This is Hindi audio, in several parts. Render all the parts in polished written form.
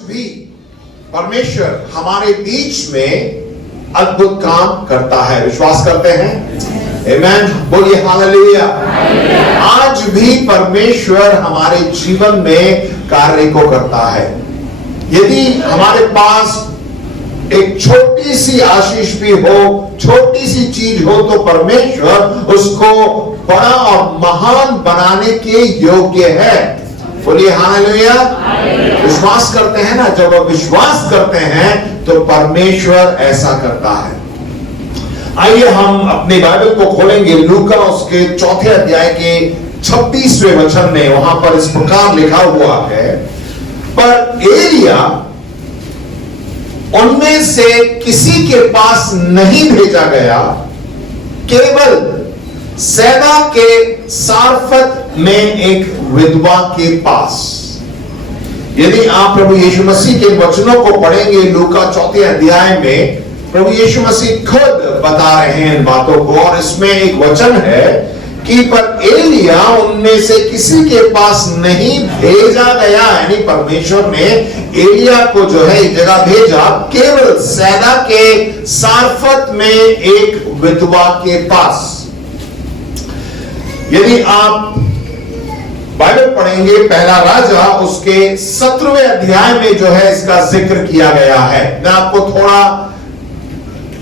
भी परमेश्वर हमारे बीच में अद्भुत काम करता है। विश्वास करते हैं? आमेन। बोलिए हालेलुया। आज भी परमेश्वर हमारे जीवन में कार्य को करता है। यदि हमारे पास एक छोटी सी आशीष भी हो, छोटी सी चीज हो, तो परमेश्वर उसको बड़ा और महान बनाने के योग्य है। बोलिए हालेलुया। विश्वास करते हैं ना? जब आप विश्वास करते हैं तो परमेश्वर ऐसा करता है। आइए हम अपनी बाइबल को खोलेंगे लूका उसके 4 अध्याय के 26वें वचन में। वहां पर इस प्रकार लिखा हुआ है, पर एलिया उनमें से किसी के पास नहीं भेजा गया, केवल सैदा के सारफत में एक विधवा के पास। यदि आप प्रभु यीशु मसीह के वचनों को पढ़ेंगे लूका 4 अध्याय में, प्रभु यीशु मसीह खुद बता रहे हैं इन बातों को। और इसमें एक वचन है कि पर एलिया उनमें से किसी के पास नहीं भेजा गया, यानी परमेश्वर ने एलिया को जो है एक जगह भेजा, केवल सैदा के सारफत में एक विधवा के पास। यदि आप बाइबल पढ़ेंगे पहला राजा उसके 17वें अध्याय में जो है इसका जिक्र किया गया है। मैं आपको थोड़ा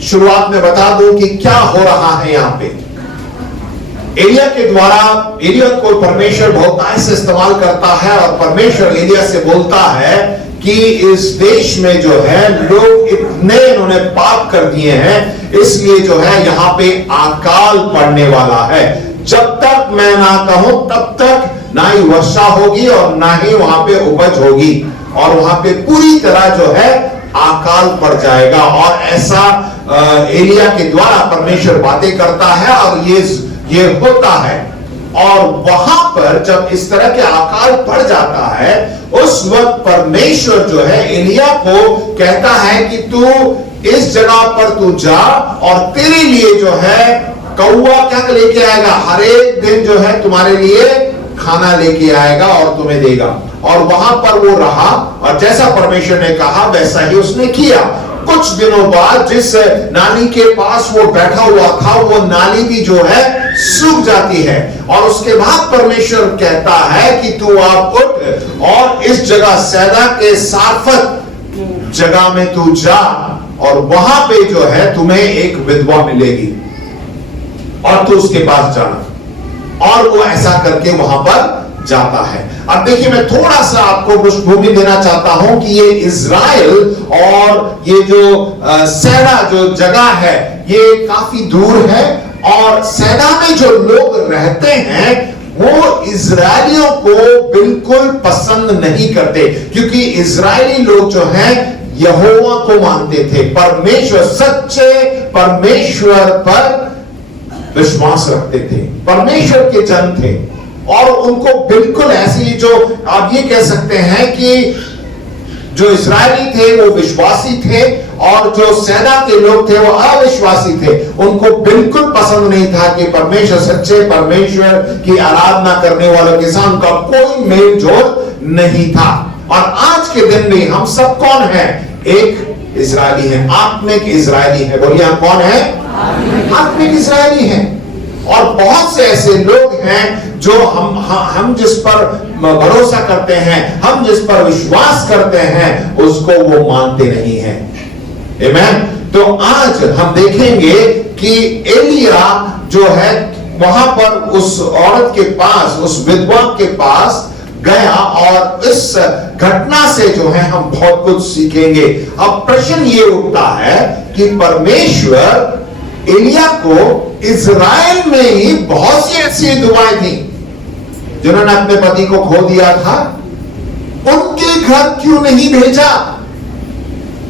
शुरुआत में बता दूं कि क्या हो रहा है यहां पे। एलिया के द्वारा, एलिया को परमेश्वर बहुतायत से इस्तेमाल करता है और परमेश्वर एलिया से बोलता है कि इस देश में जो है लोग इतने उन्होंने पाप कर दिए हैं, इसलिए जो है यहां पे अकाल पड़ने वाला है। जब तक मैं ना कहूं तब तक ना ही वर्षा होगी और ना ही वहां पे उपज होगी, और वहां पे पूरी तरह जो है अकाल पड़ जाएगा। और ऐसा एलिया के द्वारा परमेश्वर बातें करता है और ये होता है। और वहां पर जब इस तरह के अकाल पड़ जाता है, उस वक्त परमेश्वर जो है एलिया को कहता है कि तू इस जगह पर तू जा और तेरे लिए जो है कौवा क्या लेके आएगा, हर एक दिन जो है तुम्हारे लिए खाना लेके आएगा और तुम्हें देगा। और वहां पर वो रहा और जैसा परमेश्वर ने कहा वैसा ही उसने किया। कुछ दिनों बाद जिस नाली के पास वो बैठा हुआ था, वो नाली भी जो है सूख जाती है। और उसके बाद परमेश्वर कहता है कि तू आप उठ और इस जगह सैदा के सारफत जगह में तू जा, और वहां पे जो है तुम्हें एक विधवा मिलेगी और तू उसके पास जाना। और वो ऐसा करके वहां पर जाता है। अब देखिए, मैं थोड़ा सा आपको पृष्ठभूमि देना चाहता हूं कि ये इज़राइल और ये जो सैदा जो जगह है ये काफी दूर है, और सैदा में जो लोग रहते हैं वो इज़राइलियों को बिल्कुल पसंद नहीं करते, क्योंकि इज़राइली लोग जो हैं यहोवा को मानते थे, परमेश्वर, सच्चे परमेश्वर पर विश्वास रखते थे, परमेश्वर के जन थे। और उनको बिल्कुल ऐसी, जो आप ये कह सकते हैं कि जो इज़राइली थे वो विश्वासी थे और जो सैदा के लोग थे वो अविश्वासी थे। उनको बिल्कुल पसंद नहीं था कि परमेश्वर, सच्चे परमेश्वर की आराधना करने वालों के साथ उनका कोई मेल जोल नहीं था। और आज के दिन में हम सब कौन है? एक इज़राइली है, आत्मिक इज़राइली है। बोलिए हम कौन है? आत्मिक इज़राइली है। और बहुत से ऐसे लोग हैं जो हम जिस पर भरोसा करते हैं, हम जिस पर विश्वास करते हैं, उसको वो मानते नहीं हैं। आमीन। तो आज हम देखेंगे कि एलिया जो है वहां पर उस औरत के पास, उस विधवा के पास गया, और इस घटना से जो है हम बहुत कुछ सीखेंगे। अब प्रश्न ये उठता है कि परमेश्वर एलिया को इज़राइल में ही बहुत सी ऐसी विधवाएं थी जिन्होंने अपने पति को खो दिया था, उनके घर क्यों नहीं भेजा?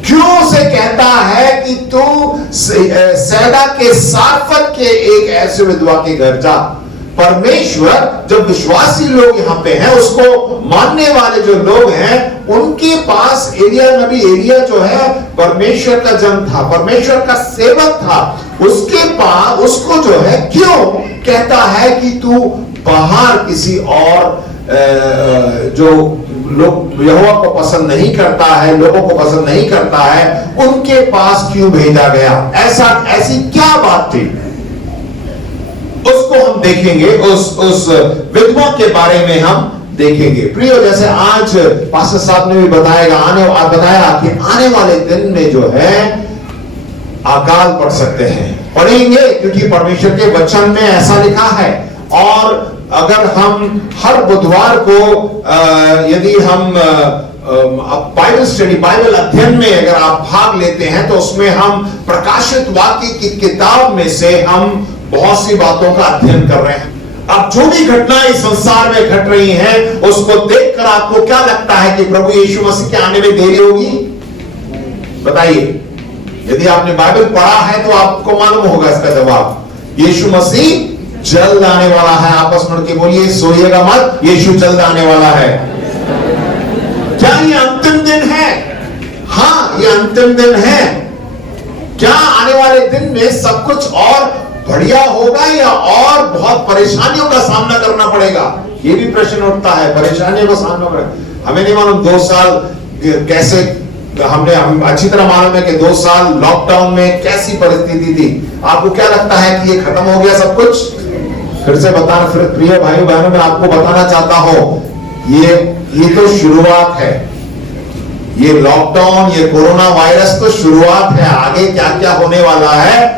क्यों से कहता है कि तू सैदा के सारफत के एक ऐसे विधवा के घर जा? परमेश्वर, जब विश्वासी लोग यहां पे हैं, उसको मानने वाले जो लोग हैं, उनके पास एलिया नबी, एलिया जो है परमेश्वर का जन था, परमेश्वर का सेवक था, उसके पास उसको जो है क्यों कहता है कि तू बाहर किसी और जो लोग यहोवा को पसंद नहीं करता है, लोगों को पसंद नहीं करता है, उनके पास क्यों भेजा गया? ऐसी क्या बात थी? उसको हम देखेंगे, उस विधवा के बारे में हम देखेंगे। प्रियो, जैसे आज पास्टर साहब ने भी बताया कि आने वाले दिन में जो है अकाल पड़ सकते हैं, पढ़ेंगे, क्योंकि परमेश्वर के वचन में ऐसा लिखा है। और अगर हम हर बुधवार को यदि हम बाइबल स्टडी, बाइबल अध्ययन में अगर आप भाग लेते हैं, तो उसमें हम प्रकाशित वाक्य की किताब में से हम बहुत सी बातों का अध्ययन कर रहे हैं। अब जो भी घटनाएं इस संसार में घट रही हैं, उसको देखकर आपको क्या लगता है कि प्रभु यीशु मसीह के आने में देरी होगी? बताइए। यदि आपने बाइबल पढ़ा है तो आपको मालूम होगा इसका जवाब। यीशु मसीह जल्द आने वाला है। आपस में के बोलिए, सोइएगा मत, यीशु जल्द आने वाला है। क्या ये अंतिम दिन है? हाँ, ये अंतिम दिन है। क्या आने वाले दिन में सब कुछ और बढ़िया होगा या और बहुत परेशानियों का सामना करना पड़ेगा? ये भी प्रश्न उठता है। परेशानियों का सामना करें, हमें नहीं मालूम 2 साल कैसे, हम अच्छी तरह मालूम है कि 2 साल लॉकडाउन में कैसी परिस्थिति थी। आपको क्या लगता है कि ये खत्म हो गया सब कुछ? फिर से बताना, फिर प्रिय भाइयों बहनों, मैं आपको बताना चाहता हूं, ये तो शुरुआत है। ये लॉकडाउन, ये कोरोना वायरस तो शुरुआत है। आगे क्या क्या होने वाला है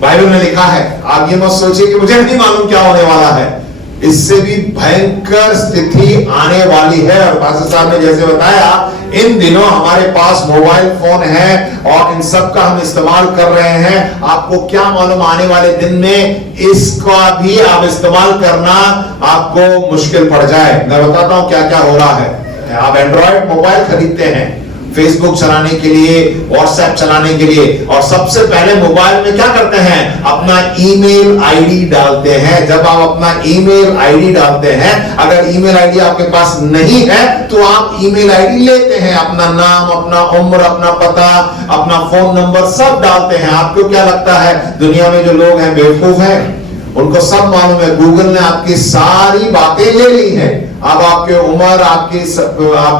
बाइबल में लिखा है। आप ये मत सोचिए कि मुझे नहीं मालूम क्या होने वाला है। इससे भी भयंकर स्थिति आने वाली है। और पास्टर साहब ने जैसे बताया, इन दिनों हमारे पास मोबाइल फोन है और इन सब का हम इस्तेमाल कर रहे हैं। आपको क्या मालूम आने वाले दिन में इसका भी आप इस्तेमाल करना आपको मुश्किल पड़ जाए। मैं बताता हूं क्या क्या हो रहा है। आप एंड्रॉयड मोबाइल खरीदते हैं फेसबुक चलाने के लिए, व्हाट्सएप चलाने के लिए, और सबसे पहले मोबाइल में क्या करते हैं? अपना ईमेल आईडी डालते हैं। जब आप अपना ईमेल आईडी डालते हैं, अगर ईमेल आईडी आपके पास नहीं है तो आप ईमेल आईडी लेते हैं, अपना नाम, अपना उम्र, अपना पता, अपना फोन नंबर सब डालते हैं। आपको क्या लगता है दुनिया में जो लोग हैं बेवकूफ हैं? उनको सब मालूम है। गूगल ने आपकी सारी बातें ले ली हैं। अब आपके उम्र, आप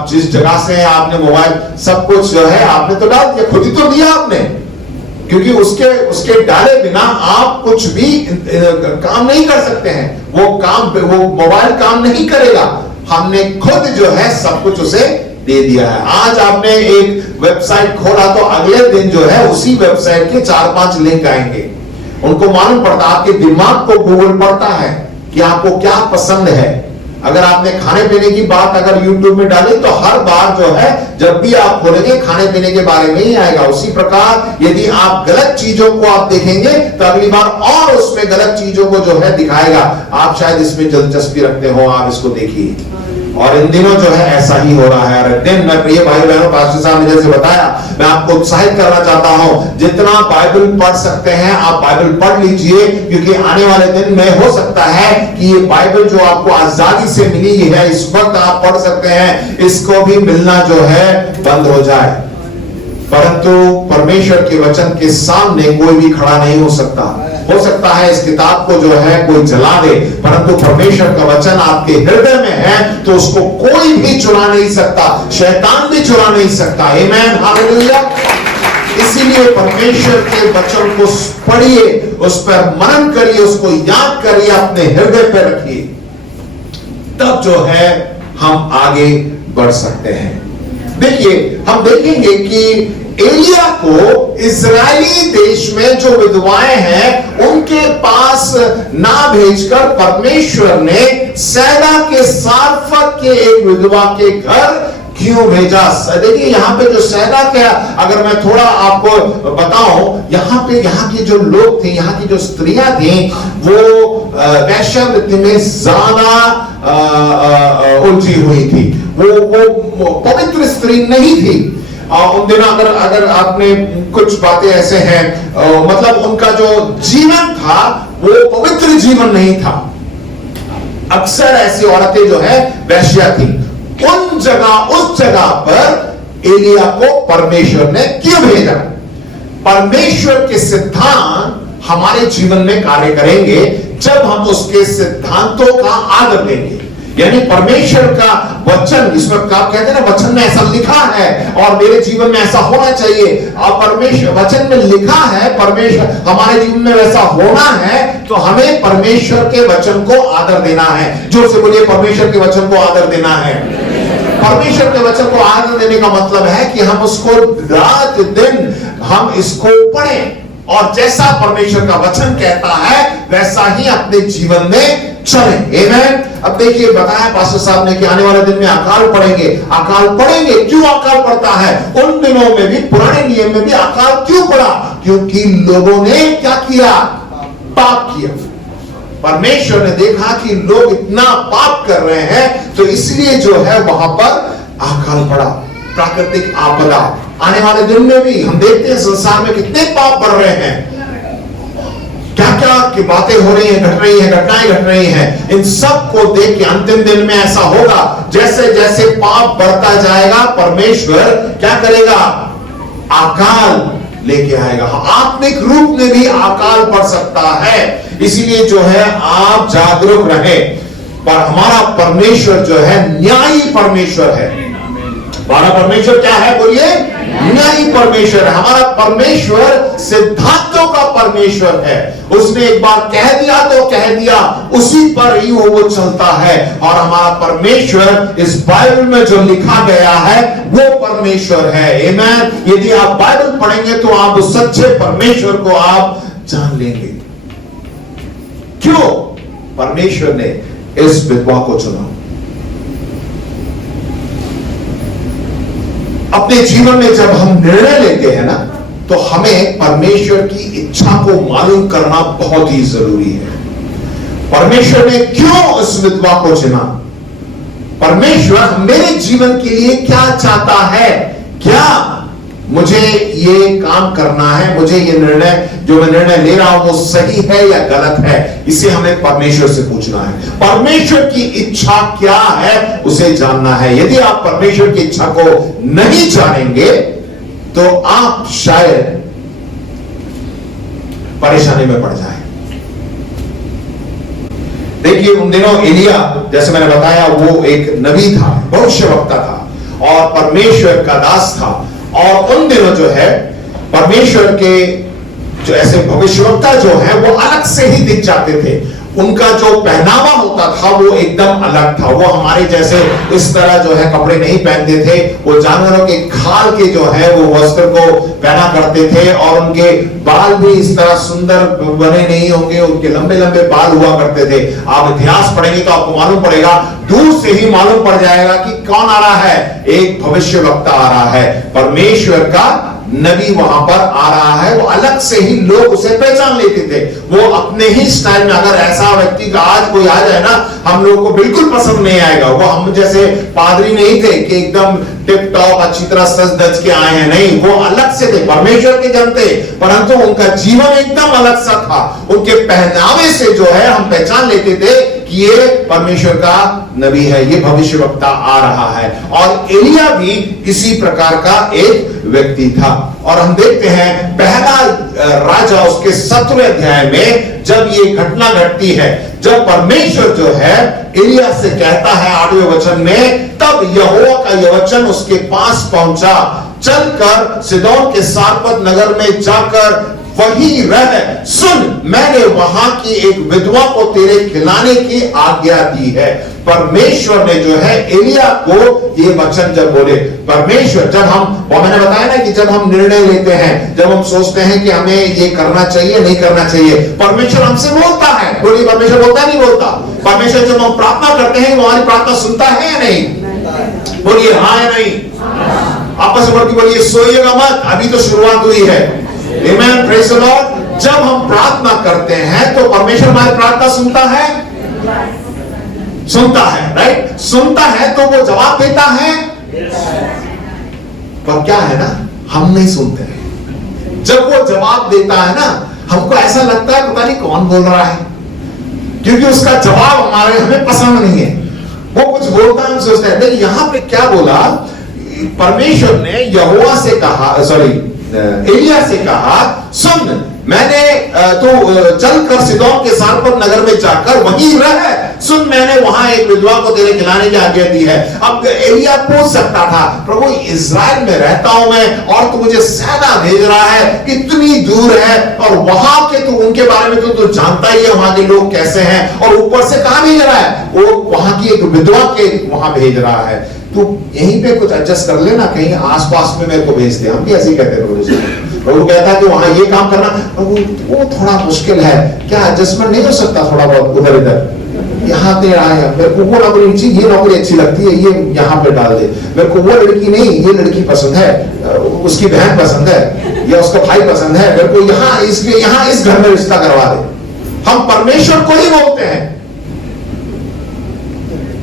जिस जगह से हैं, आपने मोबाइल, सब कुछ जो है आपने तो डाल दिया, खुद ही तो दिया आपने, क्योंकि उसके डाले बिना आप कुछ भी काम नहीं कर सकते हैं। वो मोबाइल काम नहीं करेगा। हमने खुद जो है सब कुछ उसे दे दिया है। आज आपने एक वेबसाइट खोला तो अगले दिन जो है उसी वेबसाइट के 4-5 लिंक आएंगे। उनको मालूम पड़ता, आपके दिमाग को गूगल पड़ता है कि आपको क्या पसंद है। अगर आपने खाने पीने की बात अगर यूट्यूब में डाली तो हर बार जो है जब भी आप खोलेंगे खाने पीने के बारे में ही आएगा। उसी प्रकार यदि आप गलत चीजों को आप देखेंगे तो अगली बार और उसमें गलत चीजों को जो है दिखाएगा। आप शायद इसमें दिलचस्पी रखते हो, आप इसको देखिए। और इन दिनों जो है ऐसा ही हो रहा है। दिन मैं प्रिय भाई बहनों, पास्टर साहब ने जैसे बताया, मैं आपको उत्साहित करना चाहता हूं, जितना बाइबल पढ़ सकते हैं आप बाइबल पढ़ लीजिए, क्योंकि आने वाले दिन में हो सकता है कि ये बाइबल जो आपको आजादी से मिली है, इस वक्त आप पढ़ सकते हैं, इसको भी मिलना जो है बंद हो जाए। परंतु परमेश्वर के वचन के सामने कोई भी खड़ा नहीं हो सकता। हो सकता है इस किताब को जो है कोई जला दे, परंतु परमेश्वर का वचन आपके हृदय में है तो उसको कोई भी चुरा नहीं सकता, शैतान भी चुरा नहीं सकता। आमीन, हालेलुया। इसीलिए परमेश्वर के वचन को पढ़िए, उस पर मनन करिए, उसको याद करिए, अपने हृदय पर रखिए, तब जो है हम आगे बढ़ सकते हैं। देखिए, हम देखेंगे कि एलिया को इजरायली देश में जो विधवाएं हैं उनके पास ना भेजकर परमेश्वर ने सैदा के सारफत के एक विधवा के घर क्यों भेजा? देखिए यहाँ पे जो सैदा का, अगर मैं थोड़ा आपको बताऊं, यहाँ की जो लोग थे, यहाँ की जो स्त्रियां थी, वो वैश्यवृत्ति में ज्यादा उलझी हुई थी। वो पवित्र स्त्री नहीं थी। उन दिनों अगर आपने कुछ बातें ऐसे हैं, मतलब उनका जो जीवन था वो पवित्र जीवन नहीं था। अक्सर ऐसी औरतें जो है वैश्या थी। उस जगह पर एलिया को परमेश्वर ने क्यों भेजा? परमेश्वर के सिद्धांत हमारे जीवन में कार्य करेंगे जब हम उसके सिद्धांतों का आदर देंगे। यानी परमेश्वर का वचन, इसमें आप कहते हैं ना वचन में ऐसा लिखा है और मेरे जीवन में ऐसा होना चाहिए। और परमेश्वर वचन में लिखा है, परमेश्वर हमारे जीवन में वैसा होना है, तो हमें परमेश्वर के वचन को आदर देना है। जोर से बोलिए, परमेश्वर के वचन को आदर देना है। परमेश्वर के वचन को आदर देने का मतलब है कि हम उसको रात दिन हम इसको पढ़ें और जैसा परमेश्वर का वचन कहता है वैसा ही अपने जीवन में चले। आमीन। अब देखिए, बताया पास्टर साहब ने कि आने वाले दिन में अकाल पड़ेंगे। अकाल पड़ेंगे, क्यों अकाल पड़ता है? उन दिनों में भी, पुराने नियम में भी अकाल क्यों पड़ा? क्योंकि लोगों ने क्या किया? पाप किया। परमेश्वर ने देखा कि लोग इतना पाप कर रहे हैं, तो इसलिए जो है वहां पर अकाल पड़ा, प्राकृतिक आपदा। आने वाले दिन में भी हम देखते हैं संसार में कितने पाप बढ़ रहे हैं, क्या क्या की बातें हो रही हैं, घट रही हैं, घटनाएं घट रही हैं। इन सब को देख के अंतिम दिन में ऐसा होगा, जैसे जैसे पाप बढ़ता जाएगा परमेश्वर क्या करेगा? अकाल लेके आएगा। आत्मिक रूप में भी अकाल पड़ सकता है, इसीलिए जो है आप जागरूक रहे। पर हमारा परमेश्वर जो है न्यायी परमेश्वर है। हमारा परमेश्वर क्या है? बोलिए, न्यायी परमेश्वर है। हमारा परमेश्वर सिद्धांतों का परमेश्वर है। उसने एक बार कह दिया तो कह दिया, उसी पर ही वो चलता है। और हमारा परमेश्वर इस बाइबल में जो लिखा गया है वो परमेश्वर है। आमीन। यदि आप बाइबल पढ़ेंगे तो आप उस सच्चे परमेश्वर को आप जान लेंगे। क्यों परमेश्वर ने इस विधवा को चुना? अपने जीवन में जब हम निर्णय लेते हैं ना, तो हमें परमेश्वर की इच्छा को मालूम करना बहुत ही जरूरी है। परमेश्वर ने क्यों इस विधवा को चुना? परमेश्वर मेरे जीवन के लिए क्या चाहता है? क्या मुझे ये काम करना है, मुझे ये निर्णय जो मैं निर्णय ले रहा हूं वो सही है या गलत है? इसे हमें परमेश्वर से पूछना है। परमेश्वर की इच्छा क्या है उसे जानना है। यदि आप परमेश्वर की इच्छा को नहीं जानेंगे तो आप शायद परेशानी में पड़ जाए। देखिए, उन दिनों एलिया, जैसे मैंने बताया, वो एक नबी था, भविष्यवक्ता था और परमेश्वर का दास था। और उन दिनों जो है परमेश्वर के जो ऐसे भविष्यवक्ता जो है वो अलग से ही दिख जाते थे। उनका जो पहनावा होता था वो एकदम अलग था। वो हमारे जैसे इस तरह जो है कपड़े नहीं पहनते थे। वो जानवरों के खाल के जो है वो वस्त्र को पहना करते थे और उनके बाल भी इस तरह सुंदर बने नहीं होंगे, उनके लंबे लंबे बाल हुआ करते थे। आप इतिहास पढ़ेंगे तो आपको मालूम पड़ेगा, दूर से ही मालूम पड़ जाएगा कि कौन आ रहा है। एक भविष्यवक्ता आ रहा है, परमेश्वर का नबी वहां पर आ रहा है। वो अलग से ही लोग उसे पहचान लेते थे। वो अपने ही स्टाइल में, अगर ऐसा व्यक्ति का आज कोई आ जाए ना, हम लोगों को बिल्कुल पसंद नहीं आएगा। वो हम जैसे पादरी नहीं थे कि एकदम टिप टॉप अच्छी तरह सज धज के आए हैं, नहीं, वो अलग से थे, परमेश्वर के जन थे, परंतु उनका जीवन एकदम अलग सा था। उनके पहनावे से जो है हम पहचान लेते थे कि ये परमेश्वर का नबी है, ये भविष्यवक्ता आ रहा है। और एलिया भी इसी प्रकार का एक व्यक्ति था। और हम देखते हैं पहला राजा उसके 17वें अध्याय में जब ये घटना घटती है, जब परमेश्वर जो है एलिया से कहता है 8वें वचन में, तब यहोवा का यह वचन उसके पास पहुंचा, चलकर सिदोन के सारपत नगर में जाकर वहीं रह, सुन, मैंने वहां की एक विधवा को तेरे खिलाने की आज्ञा दी है। परमेश्वर ने जो है एलिया को ये वचन जब बोले, परमेश्वर, जब हम, वो मैंने बताया ना कि जब हम निर्णय लेते हैं, जब हम सोचते हैं कि हमें ये करना चाहिए नहीं करना चाहिए, परमेश्वर हमसे बोलता है। बोलिए, परमेश्वर बोलता नहीं बोलता? परमेश्वर जब हम प्रार्थना करते हैं वो हमारी प्रार्थना सुनता है या नहीं? बोलिए हाँ या नहीं? आपस में बोलिए, सोइएगा मत, अभी तो शुरुआत हुई है। आमेन, प्रेज़ द लॉर्ड। जब हम प्रार्थना करते हैं तो परमेश्वर हमारी प्रार्थना सुनता है, सुनता है, राइट? सुनता है तो वो जवाब देता है। पर क्या है ना, हम नहीं सुनते हैं। जब वो जवाब देता है ना, हमको ऐसा लगता है पता नहीं कौन बोल रहा है, क्योंकि उसका जवाब हमें पसंद नहीं है। वो कुछ बोलता है, हम सोचते हैं। लेकिन यहां पे क्या बोला? परमेश्वर ने यहोवा से कहा, एलिया से कहा, सुन, मैंने तो चल कर सिदोन के सारपत नगर में जाकर वहीं रह, सुन मैंने वहां एक विधवा को तेरे खिलाने की आज्ञा दी है। अब एलिया पूछ सकता था, प्रभु इज़राइल में रहता हूं मैं और तू मुझे सैदा भेज रहा है, कितनी दूर है, और वहां के तू उनके बारे में तो तू जानता ही है वहां के लोग कैसे हैं, और ऊपर से कहां भेज रहा है, वो वहां की एक विधवा के वहां भेज रहा है, तू यहीं पे कुछ एडजस्ट कर लेना, कहीं आसपास में मेरे को भेज दे। हम भी ऐसे ही कहते हैं प्रभु से, प्रभु कहता है कि वहां ये काम करना, प्रभु वो थोड़ा मुश्किल है, क्या एडजस्टमेंट नहीं हो सकता थोड़ा बहुत उधर इधर, यहाँ पे आया, मेरे को वो नौकरी अच्छी, ये नौकरी अच्छी लगती है, ये यहाँ पे डाल दे, मेरे को वो लड़की नहीं, ये लड़की पसंद है, उसकी बहन पसंद है या उसका भाई पसंद है, मेरे को यहाँ इसलिए यहाँ इस घर में रिश्ता करवा दे। हम परमेश्वर को ही बोलते हैं,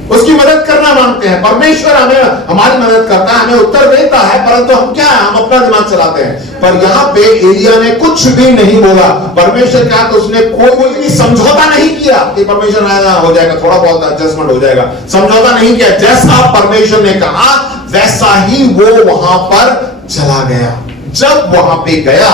उसकी मदद करना मांगते हैं, परमेश्वर हमें हमारी मदद करता है, हमें उत्तर देता है, परंतु हम क्या है, हम अपना दिमाग चलाते हैं। पर यहाँ पे एलिया ने कुछ भी नहीं बोला, परमेश्वर क्या, तो उसने कोई भी समझौता नहीं किया कि परमेश्वर हो जाएगा, थोड़ा बहुत एडजस्टमेंट हो जाएगा, समझौता नहीं किया, जैसा परमेश्वर ने कहा वैसा ही वो वहां पर चला गया। जब वहां पे गया,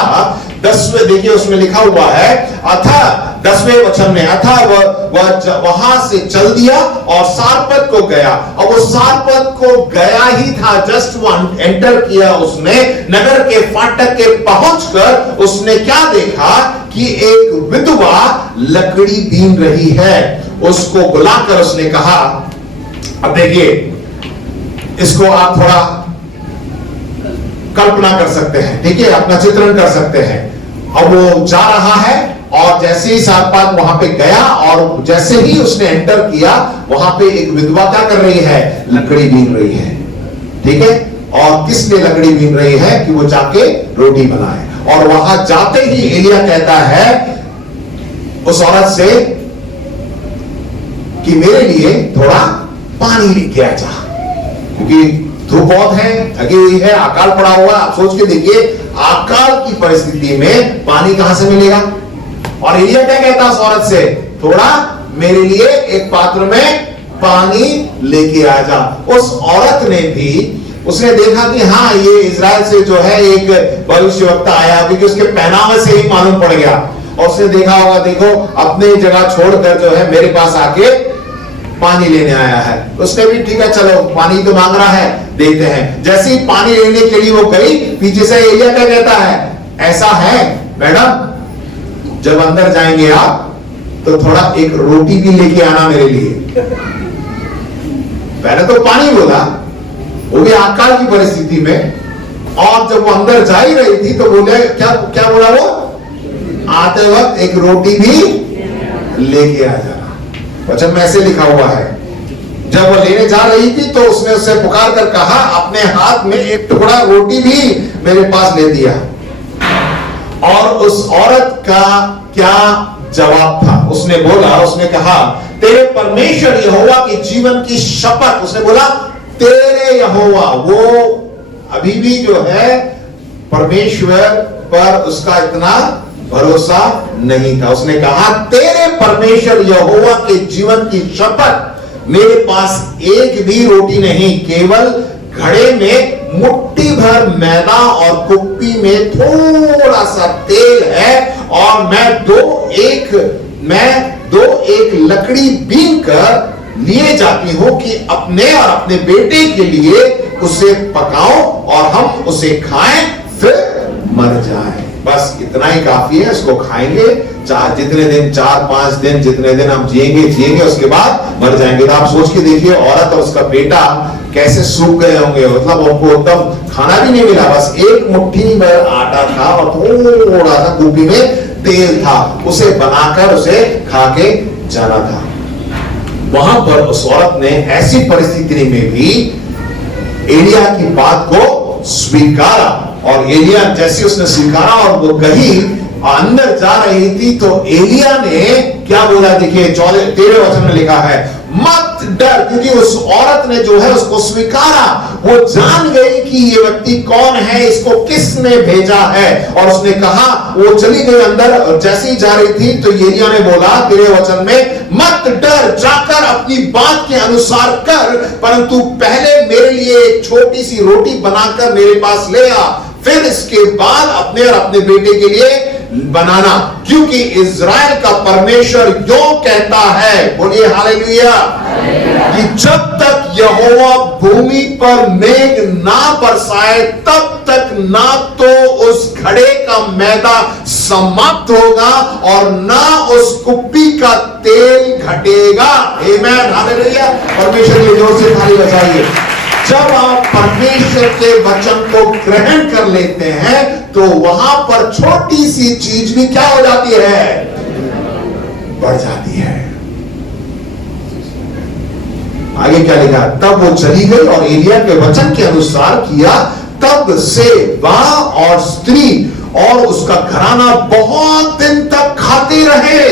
10वें देखिए उसमें लिखा हुआ है, अथा 10वें वचन में, अथा वह वहां से चल दिया और सारपत को गया, और वो सारपत को गया ही था, जस्ट वन एंटर किया उसने, नगर के फाटक के पहुंचकर उसने क्या देखा कि एक विधवा लकड़ी बीन रही है। उसको बुलाकर उसने कहा, अब देखिए इसको आप थोड़ा कल्पना कर सकते हैं, ठीक है, अपना चित्रण कर सकते हैं। अब वो जा रहा है और जैसे ही सारपात वहां पे गया और जैसे ही उसने एंटर किया, वहां पे एक विधवा क्या कर रही है, लकड़ी बीन रही है, ठीक है। और किसने लकड़ी बीन रही है कि वो जाके रोटी बनाए, और वहां जाते ही एलिया कहता है उस औरत से कि मेरे लिए थोड़ा पानी लेके आ जा, क्योंकि धूप बहुत है, थकी हुई है, अकाल पड़ा हुआ। आप सोच के देखिए, अकाल की परिस्थिति में पानी कहां से मिलेगा। और एलिया क्या कहता उस औरत से, थोड़ा मेरे लिए एक पात्र में पानी लेके आ जा। उस औरत ने भी, उसने देखा कि हाँ ये इजराइल से जो है एक भविष्यवक्ता आया, क्योंकि उसके पहनावे से ही मालूम पड़ गया, और उसने देखा होगा, देखो अपनी जगह छोड़कर जो है मेरे पास आके पानी लेने आया है। उसने भी ठीक है चलो पानी तो मांग रहा है, देते हैं। जैसे ही पानी लेने के लिए वो गई, पीछे से एलिया क्या कहता है, ऐसा है मैडम जब अंदर जाएंगे आप तो थोड़ा एक रोटी भी लेके आना मेरे लिए। पहले तो पानी बोला, वो भी अकाल की परिस्थिति में, और जब वो अंदर जा ही रही थी तो बोले क्या क्या बोला वो, आते वक्त एक रोटी भी लेके आ जाना। वचन में ऐसे लिखा हुआ है, जब वो लेने जा रही थी तो उसने उससे पुकार कर कहा, अपने हाथ में एक टुकड़ा रोटी भी मेरे पास ले दिया। और उस औरत का क्या जवाब था, उसने बोला, उसने कहा तेरे परमेश्वर यहोवा के जीवन की शपथ, उसने बोला तेरे यहोवा, वो अभी भी जो है परमेश्वर पर उसका इतना भरोसा नहीं था। उसने कहा तेरे परमेश्वर यहोवा के जीवन की शपथ, मेरे पास एक भी रोटी नहीं, केवल घड़े में मुट्ठी भर मैदा और कुप्पी में थोड़ा सा तेल है, और मैं दो एक लकड़ी बीन कर लिए जाती हूं कि अपने और अपने बेटे के लिए उसे पकाओ और हम उसे खाएं फिर मर जाएं। बस इतना ही काफी है, इसको खाएंगे, जितने दिन 4-5 दिन जितने दिन हम जिएंगे, उसके बाद मर जाएंगे। तो आप सोच के देखिए, औरत और उसका बेटा कैसे सूख गए होंगे, मतलब उनको एकदम खाना भी नहीं मिला, बस एक मुट्ठी भर आटा था और थोड़ा सा कुप्पी में तेल था, उसे बनाकर उसे खा के जाना था। वहां पर उस औरत ने ऐसी परिस्थिति में भी एलिया की बात को स्वीकारा, और एलिया जैसे उसने स्वीकारा और वो गई अंदर जा रही थी, तो एलिया ने क्या बोला, देखिए 13 वचन में लिखा है, मत डर, क्योंकि उस औरत ने जो है उसको स्वीकारा, वो जान गई कि ये व्यक्ति कौन है, इसको किसने भेजा है। और उसने कहा, वो चली गई अंदर, और जैसे ही जा रही थी तो एलिया ने बोला 13 वचन में, मत डर, जाकर अपनी बात के अनुसार कर, परंतु पहले मेरे लिए एक छोटी सी रोटी बनाकर मेरे पास ले आ, फिर इसके बाद अपने और अपने बेटे के लिए बनाना, क्योंकि इज़राइल का परमेश्वर यूं कहता है, बोलिए हालेलुया, कि जब तक यहोवा भूमि पर मेघ ना बरसाए तब तक ना तो उस घड़े का मैदा समाप्त होगा और ना उस कुप्पी का तेल घटेगा। आमीन, हालेलुया। परमेश्वर की जोर से ताली बजाइए। जब आप परमेश्वर के वचन को ग्रहण कर लेते हैं तो वहां पर छोटी सी चीज भी क्या हो जाती है, बढ़ जाती है। आगे क्या लिखा, तब वो चली गई और एलिया के वचन के अनुसार किया। तब से वह और स्त्री और उसका घराना बहुत दिन तक खाते रहे,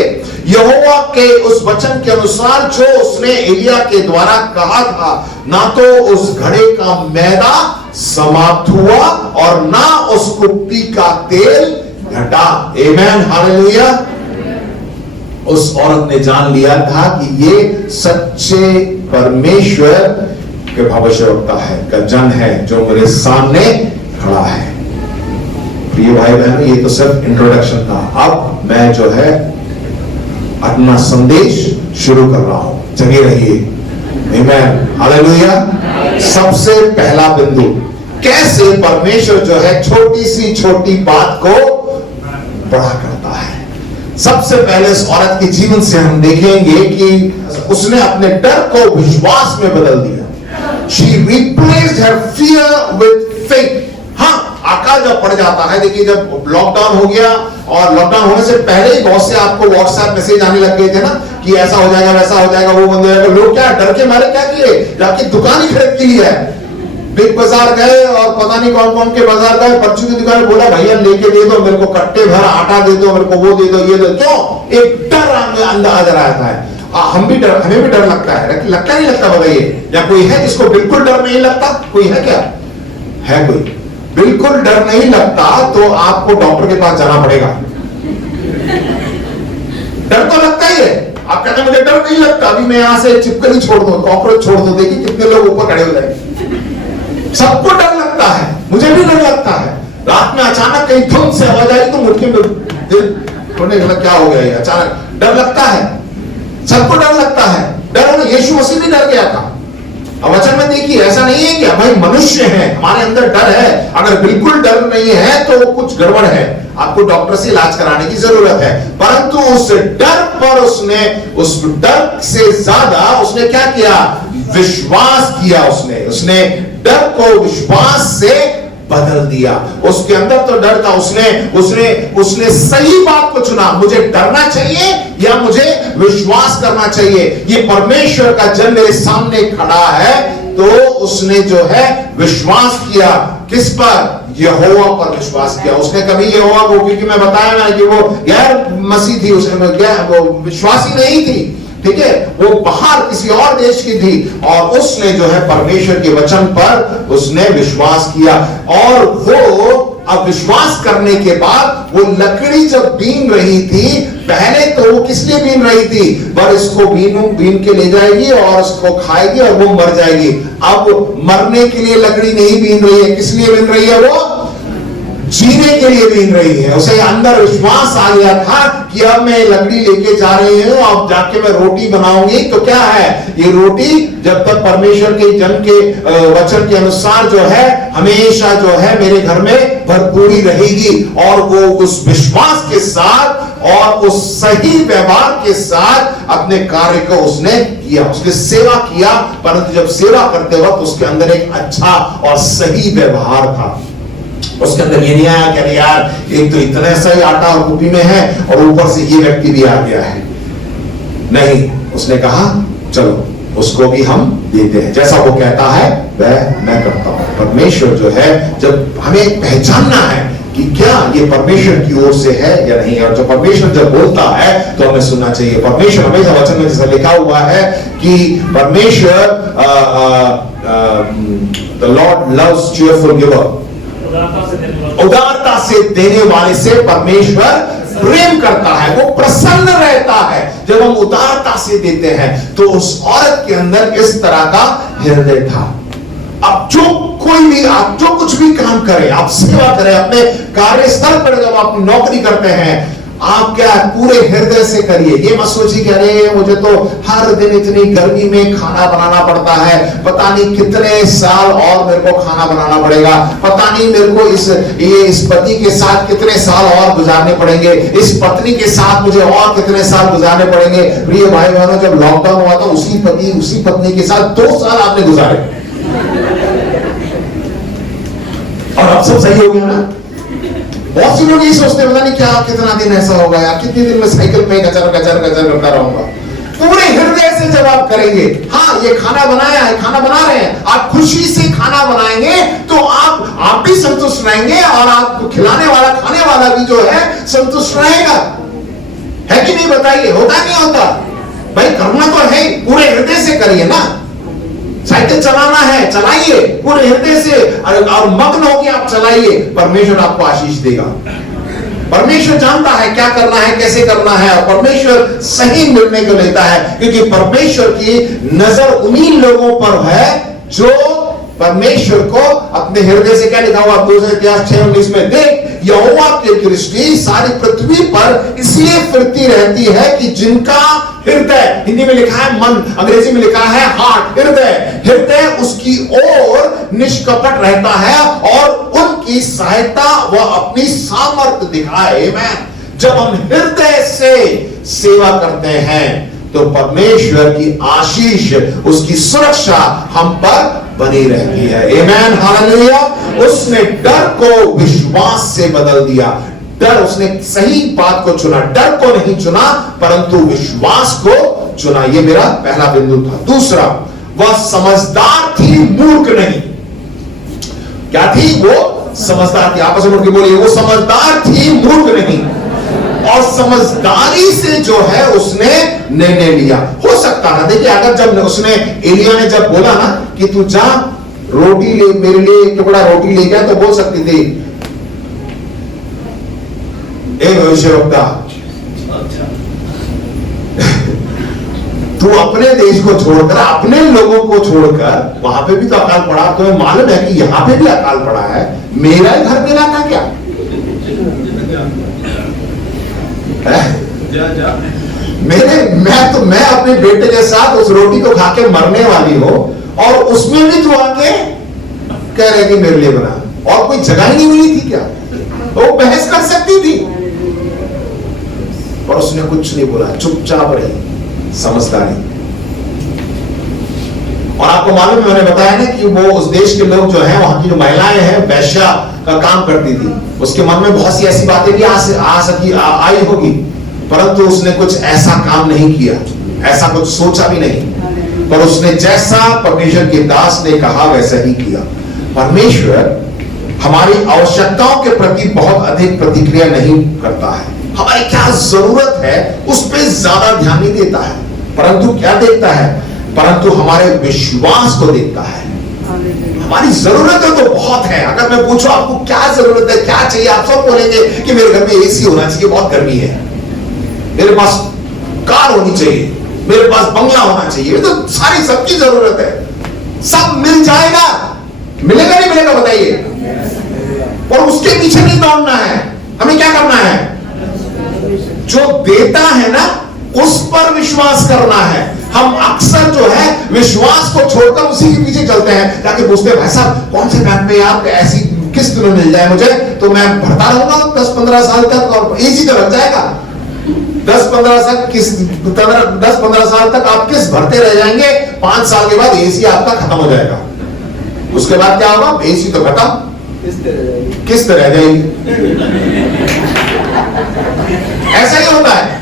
यहोवा के उस वचन के अनुसार जो उसने एलिया के द्वारा कहा था। ना तो उस घड़े का मैदा समाप्त हुआ और ना उस कुप्पी का तेल घटा। आमीन, हालेलुया। उस औरत ने जान लिया था कि ये सच्चे परमेश्वर के भविष्यवक्ता है, का जन है जो मेरे सामने खड़ा है। प्रिय भाई बहनों, ये तो सिर्फ इंट्रोडक्शन था। अब मैं जो है अपना संदेश शुरू कर रहा हूं, जगे रहिए। आमीन, हालेलुया। सबसे पहला बिंदु, कैसे परमेश्वर जो है छोटी सी छोटी बात को बड़ा करता है। सबसे पहले इस औरत के जीवन से हम देखेंगे कि उसने अपने डर को विश्वास में बदल दिया। She replaced her fear with faith. हाँ, आकाश जब पड़ जाता है, देखिए जब लॉकडाउन हो गया और लॉकडाउन होने से पहले ही बहुत से आपको व्हाट्सएप मैसेज आने लग गए थे ना कि ऐसा हो जाएगा, वैसा हो जाएगा, वो बंद हो जाएगा। लोग क्या डर के मारे क्या किए, जाके दुकान ही खरीद के लिए है। बिग बाजार गए और पता नहीं कौन कौन के बाजार गए, परचू की दुकान, बोला भैया लेके दे दो मेरे को, कट्टे भर आटा दे दो मेरे को, वो दे दो, ये दे दो। क्यों? एक डर अंदर आता है। हमें भी डर लगता है, लगता नहीं लगता, बताइए। या कोई है जिसको बिल्कुल डर नहीं लगता? कोई है क्या? है कोई? बिल्कुल डर नहीं लगता तो आपको डॉक्टर के पास जाना पड़ेगा। डर तो लगता ही है। आप कहते हैं मुझे डर नहीं लगता, अभी मैं यहां से चिपकली छोड़ दो, कॉकरोच छोड़ दो, देखिए कितने लोग ऊपर खड़े हो जाएंगे। सबको डर लगता है, मुझे भी डर लगता है। रात में अचानक कहीं धुम से आवाज आई तो मुट्ठी में दिल क्या हो गया, अचानक डर लगता है, सबको डर लगता है। डर, यीशु मसीह भी डर गया था। अब वचन में देखिए, ऐसा नहीं है कि भाई मनुष्य है, हमारे अंदर डर है। अगर बिल्कुल डर नहीं है तो कुछ गड़बड़ है, आपको डॉक्टर से इलाज कराने की जरूरत है। परंतु उस डर पर उसने, उस डर से ज्यादा उसने क्या किया, विश्वास किया। उसने डर को विश्वास से बदल दिया। उसके अंदर तो डर था, उसने सही बात को चुना। मुझे डरना चाहिए या मुझे विश्वास करना चाहिए? ये परमेश्वर का जन मेरे सामने खड़ा है, तो उसने जो है विश्वास किया। किस पर? यहोवा पर विश्वास किया। उसने कभी यहोवा को, क्योंकि मैं बताया ना कि वो गैर मसीह थी, वो विश्वासी नहीं थी, ठीक है, वो बाहर किसी और देश की थी, और उसने जो है परमेश्वर के वचन पर उसने विश्वास किया। और वो अब विश्वास करने के बाद वो लकड़ी जब बीन रही थी, पहले तो वो किस लिए बीन रही थी, पर इसको बीन के ले जाएगी और इसको खाएगी और वो मर जाएगी। अब मरने के लिए लकड़ी नहीं बीन रही है, किस लिए बीन रही है? वो जीने के लिए बीन रही है। उसे अंदर विश्वास आ गया था कि अब मैं लकड़ी लेके जा रही हूं, अब जाके मैं रोटी बनाऊंगी। तो क्या है ये रोटी? जब तक परमेश्वर के जन के वचन के अनुसार जो है हमेशा जो है मेरे घर में भरपूरी रहेगी। और वो उस विश्वास के साथ और उस सही व्यवहार के साथ अपने कार्य को उसने किया, उसने सेवा किया। परंतु जब सेवा करते वक्त उसके अंदर एक अच्छा और सही व्यवहार था। उसके अंदर ये नहीं आया कि अरे यार एक तो इतना सा ही आटा और कुप्पी में है और ऊपर से ये व्यक्ति भी आ गया है। नहीं, उसने कहा चलो उसको भी हम देते हैं, जैसा वो कहता है वह मैं करता हूं। परमेश्वर जो है, जब हमें पहचानना है कि क्या ये परमेश्वर की ओर से है या नहीं, और जो परमेश्वर जब बोलता है तो हमें सुनना चाहिए। परमेश्वर हमेशा वचन में जैसा लिखा हुआ है कि परमेश्वर the Lord loves cheerful giver, उदारता से देने वाले से परमेश्वर प्रेम करता है, वो प्रसन्न रहता है जब हम उदारता से देते हैं। तो उस औरत के अंदर इस तरह का हृदय था। अब जो कोई भी आप जो कुछ कुछ भी काम करें, आप सेवा करें, अपने कार्यस्थल पर जब आप नौकरी करते हैं, आप क्या पूरे हृदय से करिए। ये मत सोचिए कि अरे मुझे तो हर दिन इतनी गर्मी में खाना बनाना पड़ता है, पता नहीं कितने साल और मेरे को खाना बनाना पड़ेगा, पता नहीं मेरे को इस पति के साथ कितने साल और गुजारने पड़ेंगे, इस पत्नी के साथ मुझे और कितने साल गुजारने पड़ेंगे। प्रिय भाई बहनों, जब लॉकडाउन हुआ था उसी पति उसी पत्नी के साथ 2 साल आपने गुजारे, और अब सब सही हो गया ना। बहुत से लोग ये सोचते हैं पता नहीं क्या कितना दिन ऐसा होगा यार, कितने दिन में साइकिल पे गजर गजर गजर करता रहूंगा। पूरे हृदय से जब आप करेंगे, हाँ ये खाना बनाया है, खाना बना रहे हैं, आप खुशी से खाना बनाएंगे तो आप भी संतुष्ट रहेंगे और आपको खिलाने वाला खाने वाला भी जो है संतुष्ट रहेगा, है कि नहीं? बताइए, होता नहीं होता? भाई करना तो है, पूरे हृदय से करिए ना। साइकिल चलाना है, चलाइए पूरे हृदय से और मग्न होकर आप चलाइए, परमेश्वर आपको आशीष देगा। परमेश्वर जानता है क्या करना है, कैसे करना है, और परमेश्वर सही निर्णय को लेता है, क्योंकि परमेश्वर की नजर उन्हीं लोगों पर है जो परमेश्वर को अपने हृदय से, क्या लिखा हुआ 2 इतिहास 6:19 में, देख यहोवा की दृष्टि सारी पृथ्वी पर इसलिए फिरती रहती है कि जिनका हृदय, हिंदी में लिखा है मन, अंग्रेजी में लिखा है हार्ट, हृदय उसकी ओर निष्कपट रहता है और उनकी सहायता वह अपनी सामर्थ्य दिखाए। जब हम हृदय से सेवा करते हैं तो परमेश्वर की आशीष, उसकी सुरक्षा हम पर बनी रहती है। आमेन, हालेलुया। उसने डर को विश्वास से बदल दिया। डर, उसने सही बात को चुना, डर को नहीं चुना परंतु विश्वास को चुना। ये मेरा पहला बिंदु था। दूसरा, वह समझदार थी, मूर्ख नहीं। क्या थी? वो समझदार थी। आपस में बोलिए, वो समझदार थी, मूर्ख नहीं। और समझदारी से जो है उसने निर्णय लिया। हो सकता ना, देखिए अगर जब उसने, एलिया ने जब बोला ना कि तू जा रोटी ले, मेरे लिए एक टुकड़ा रोटी ले गया, तो बोल सकती थी भविष्यवक्ता तू अपने देश को छोड़कर, अपने लोगों को छोड़कर, वहां पे भी तो अकाल पड़ा, तुम्हें मालूम है कि यहां पे भी अकाल पड़ा है, मेरा ही घर मिला था क्या? मैं अपने बेटे के साथ उस रोटी को खा के मरने वाली हो, और उसमें भी तू आके कह रहे कि मेरे लिए बना, और कोई जगह ही नहीं मिली थी क्या? वो बहस कर सकती थी, पर उसने कुछ नहीं बोला, चुपचाप रही। समझदारी। और आपको मालूम है, मैंने बताया ना कि वो उस देश के लोग जो हैं, वहां की जो महिलाएं हैं, वैश्या का काम करती थी। उसके मन में बहुत सी ऐसी बातें भी आई होगी, परंतु उसने कुछ ऐसा काम नहीं किया, ऐसा कुछ सोचा भी नहीं, पर उसने जैसा परमेश्वर के दास ने कहा वैसा ही किया। परमेश्वर हमारी आवश्यकताओं के प्रति बहुत अधिक प्रतिक्रिया नहीं करता है। हमारी क्या जरूरत है उस पर ज्यादा ध्यान नहीं देता है, परंतु क्या देखता है? परंतु हमारे विश्वास को देखता है। हमारी जरूरत है तो बहुत है। अगर मैं पूछूं आपको क्या जरूरत है, क्या चाहिए, आप सब बोलेंगे कि मेरे घर में एसी होना चाहिए, बहुत गर्मी है, मेरे पास कार होनी चाहिए, मेरे पास बंगला होना चाहिए। तो सारी सबकी जरूरत है, सब मिल जाएगा, मिलेगा नहीं मिलेगा बताइए? और उसके पीछे नहीं दौड़ना है, हमें क्या करना है? जो देता है ना उस पर विश्वास करना है। हम अक्सर जो है विश्वास को छोड़कर उसी के पीछे चलते हैं, ताकि पूछते हैं भाई साहब कौन से बैंक में यार ऐसी किस्त में मिल जाए मुझे, तो मैं भरता रहूंगा 10-15 साल तक, और एसी तो लग जाएगा। 10-15 साल तक आप किस्त भरते रह जाएंगे, 5 साल के बाद एसी आपका खत्म हो जाएगा। उसके बाद क्या होगा? एसी तो खत्म, किस्त रह जाएगी। ऐसा ही होता है।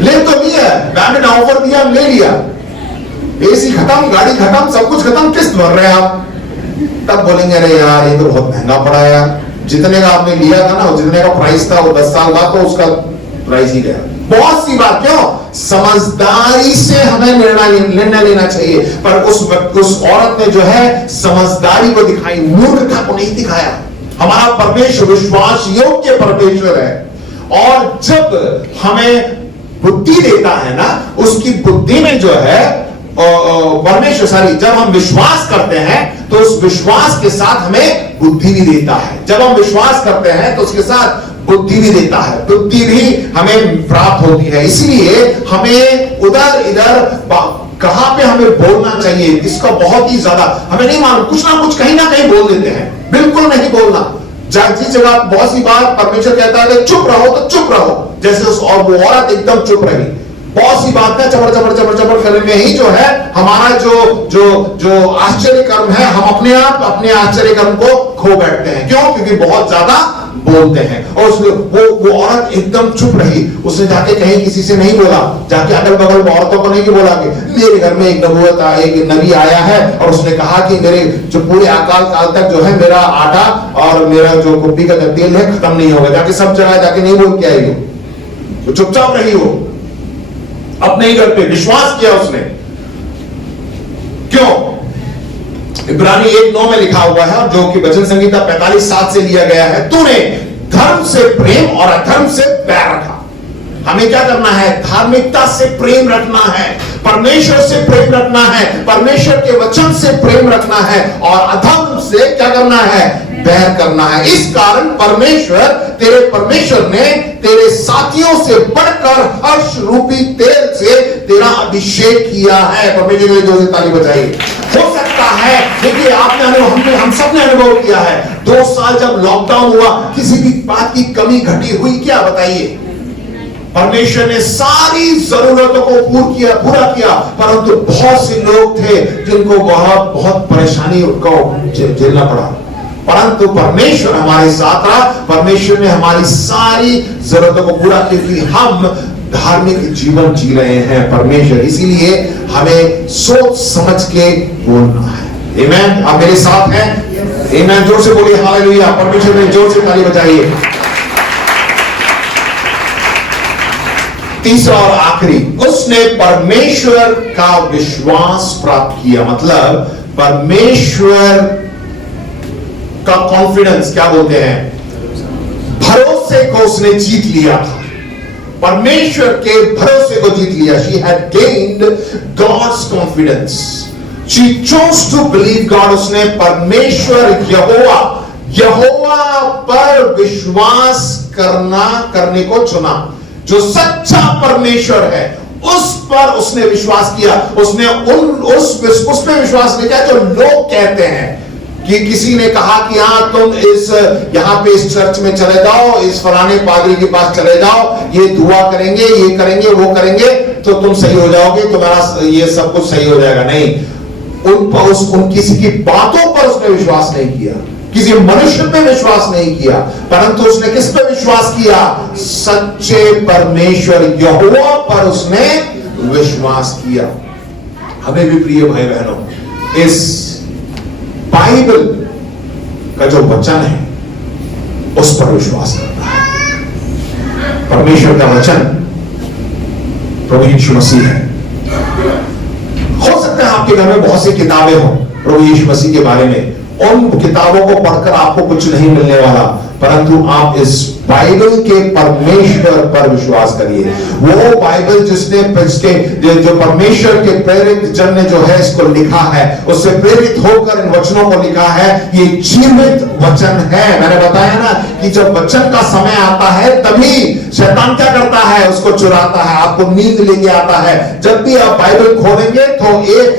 ले तो लिया, बैंक ने ऑफर दिया, ले लिया, एसी खत्म, गाड़ी खत्म, सब कुछ खत्म, किस्त भर रहे हैं आप। तब बोलेंगे अरे यार ये तो बहुत महंगा पड़ा यार, जितने का आपने लिया था ना, जितने का प्राइस था वो 10 साल बाद तो उसका प्राइस ही गया। बहुत सी बात, क्यों? समझदारी से हमें निर्णय लेना चाहिए, पर उस औरत ने जो है समझदारी को दिखाई, मूर्खता को नहीं दिखाया। हमारा परमेश्वर विश्वास योग्य परमेश्वर है, और जब हमें बुद्धि देता है ना, उसकी बुद्धि में जो है परमेश्वर जब हम विश्वास करते हैं तो उस विश्वास के साथ हमें बुद्धि भी देता है। जब हम विश्वास करते हैं तो उसके साथ बुद्धि भी देता है, बुद्धि भी हमें प्राप्त होती है। इसलिए हमें उधर इधर कहां पे हमें बोलना चाहिए इसका बहुत ही ज्यादा हमें नहीं मालूम। कुछ ना कुछ कहीं ना कहीं बोल देते हैं, बिल्कुल नहीं बोलना। जिस जगह बहुत सी बार परमेश्वर कहता है कि चुप रहो तो चुप रहो, जैसे और वो औरत एकदम चुप रही। बहुत सी बातें चबर चबर चबर चबर करने में ही जो है हमारा जो आश्चर्य कर्म है, हम अपने आप अपने आश्चर्य कर्म को खो बैठते हैं। क्यों? क्योंकि बहुत ज्यादा बोलते हैं। और वो औरत एकदम चुप रही। उसने जाके कहीं किसी से नहीं बोला, जाके अगल बगल औरतों को नहीं बोला कि मेरे घर में एक नबी आया है और उसने कहा कि मेरे जो पूरे अकाल काल तक जो है मेरा आटा और मेरा जो कुप्पी का तेल है खत्म नहीं होगा। जाके सब जगह जाके नहीं बोल के आई हो, तो चुपचाप रही हो अपने ही घर पे। विश्वास किया उसने। क्यों? इब्रानी 1:9 में लिखा हुआ है, जो कि वचन संहिता 45:7 से लिया गया है, तूने धर्म से प्रेम और अधर्म से बैर रखा। हमें क्या करना है? धार्मिकता से प्रेम रखना है, परमेश्वर से प्रेम रखना है, परमेश्वर के वचन से प्रेम रखना है, और अधर्म से क्या करना है? बैर करना है। इस कारण परमेश्वर ने तेरे साथियों से बढ़कर हर्ष रूपी तेल से तेरा अभिषेक किया है। परमेश्वर के लिए जोर से ताली बजाइए। हो सकता है, देखिए आपने हम सब ने अनुभव किया है, 2 साल जब लॉकडाउन हुआ, किसी भी बात की कमी घटी हुई क्या? बताइए। परमेश्वर ने सारी जरूरतों को पूरा किया, परंतु बहुत से लोग थे जिनको बहुत परेशानी को झेलना पड़ा। परंतु परमेश्वर हमारे साथ रहा। परमेश्वर ने हमारी सारी जरूरतों को पूरा किया, क्योंकि हम धार्मिक जीवन जी रहे हैं परमेश्वर। इसीलिए हमें सोच समझ के बोलना है। आमीन। आप मेरे साथ हैं? आमीन। जोर से बोलिए हालेलुया। परमेश्वर ने जोर से ताली बजाइए। तीसरा और आखिरी, उसने परमेश्वर का विश्वास प्राप्त किया। मतलब परमेश्वर का कॉन्फिडेंस, क्या बोलते हैं, भरोसे को उसने जीत लिया था। परमेश्वर के भरोसे को जीत लिया। She had gained God's confidence. She chose to believe God. उसने परमेश्वर यहोवा पर विश्वास करने को चुना। जो सच्चा परमेश्वर है उस पर उसने विश्वास किया। उसने उस पे विश्वास नहीं किया जो लोग कहते हैं। कि किसी ने कहा कि हाँ तुम यहाँ पे इस चर्च में चले जाओ, इस फलाने पादरी के पास चले जाओ, ये दुआ करेंगे, ये करेंगे, वो करेंगे तो तुम सही हो जाओगे, तुम्हारा ये सब कुछ सही हो जाएगा। नहीं, उन किसी की बातों पर उसने विश्वास नहीं किया, किसी मनुष्य पे विश्वास नहीं किया, परंतु उसने किस पे विश्वास किया? सच्चे परमेश्वर यहोवा पर उसने विश्वास किया। हमें भी प्रिय भाई बहनों, इस बाइबल का जो वचन है उस पर विश्वास करना है। परमेश्वर का वचन प्रभु यीशु मसीह है। हो सकता है आपके घर में बहुत सी किताबें हो प्रभु यीशु मसीह के बारे में, उन किताबों को पढ़कर आपको कुछ नहीं मिलने वाला, परंतु आप इस बाइबल के परमेश्वर पर विश्वास करिए। वो बाइबल जो परमेश्वर के प्रेरित जन ने जो है इसको लिखा है, उससे प्रेरित होकर इन वचनों को लिखा है। ये जीवित वचन है। मैंने बताया ना कि जब वचन का समय आता है तभी शैतान क्या करता है? उसको चुराता है, आपको नींद लेके आता है। जब भी आप बाइबल खोलेंगे तो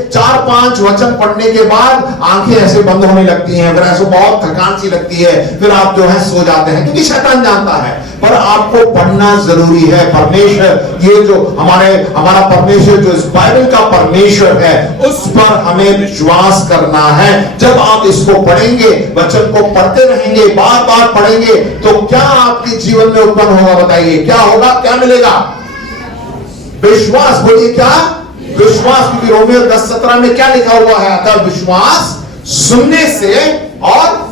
4-5 वचन पढ़ने के बाद आंखें ऐसे बंद होने लगती हैं, फिर ऐसे बहुत थकान सी लगती है, फिर आप जो है सो जाते हैं, क्योंकि शैतान जानता है। पर आपको पढ़ना जरूरी है। परमेश्वर, ये जो हमारा परमेश्वर जो इस बाइबल का परमेश्वर है, उस पर हमें विश्वास करना है। जब आप इसको पढ़ेंगे, वचन को पढ़ते रहेंगे, बार बार पढ़ेंगे, तो क्या आपके जीवन में उत्पन्न होगा? बताइए क्या होगा, क्या मिलेगा? विश्वास। बोलिए क्या? विश्वास। क्योंकि रोमियो 10:17 में क्या लिखा हुआ है? अतः विश्वास सुनने से और